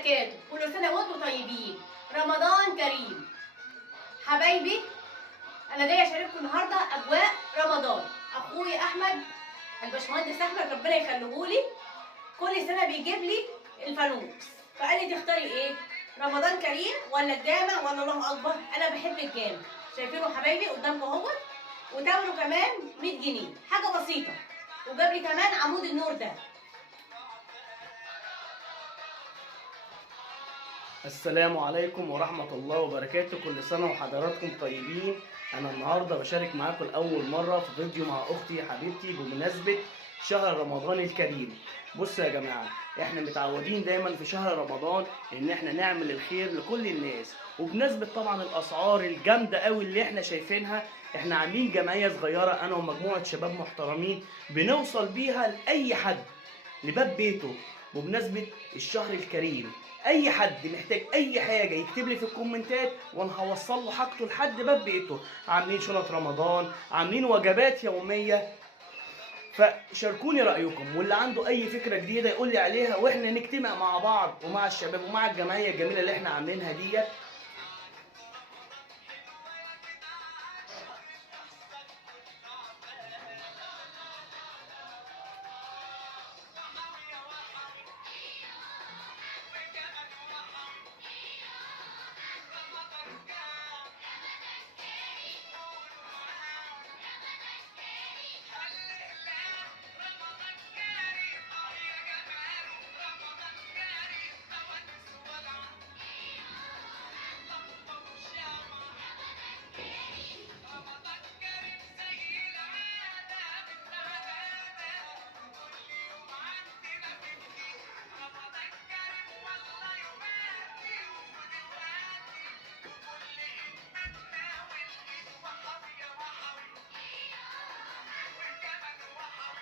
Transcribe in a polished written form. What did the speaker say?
وبركاته. كل سنه وانتم طيبين، رمضان كريم. حبايبي انا جايه اشارككم النهارده اجواء رمضان. اخويا احمد الباشمهندس احمد ربنا يخليهولي كل سنه بيجيب لي الفانوس، فقال لي تختاري ايه؟ رمضان كريم ولا الجامع ولا الله اكبر؟ انا بحب الجامع. شايفينه حبايبي قدامكم اهوت، وتمنه كمان 100 جنيه، حاجه بسيطه. وجاب لي كمان عمود النور ده. السلام عليكم ورحمة الله وبركاته. كل سنة وحضراتكم طيبين. أنا النهاردة بشارك معاكم لأول مرة في فيديو مع أختي حبيبتي بمناسبة شهر رمضان الكريم. بصوا يا جماعة، احنا متعودين دايما في شهر رمضان ان احنا نعمل الخير لكل الناس، وبمناسبة طبعا الأسعار الجامدة قوي اللي احنا شايفينها، احنا عاملين جمعية صغيرة أنا ومجموعة شباب محترمين بنوصل بيها لأي حد لباب بيته بمناسبة الشهر الكريم. اي حد محتاج اي حاجه يكتب لي في الكومنتات وانا هوصل له حاجته لحد باب بيته. عاملين شنط رمضان، عاملين وجبات يوميه، فشاركوني رايكم، واللي عنده اي فكره جديده يقول لي عليها، واحنا نجتمع مع بعض ومع الشباب ومع الجمعيه الجميله اللي احنا عاملينها ديت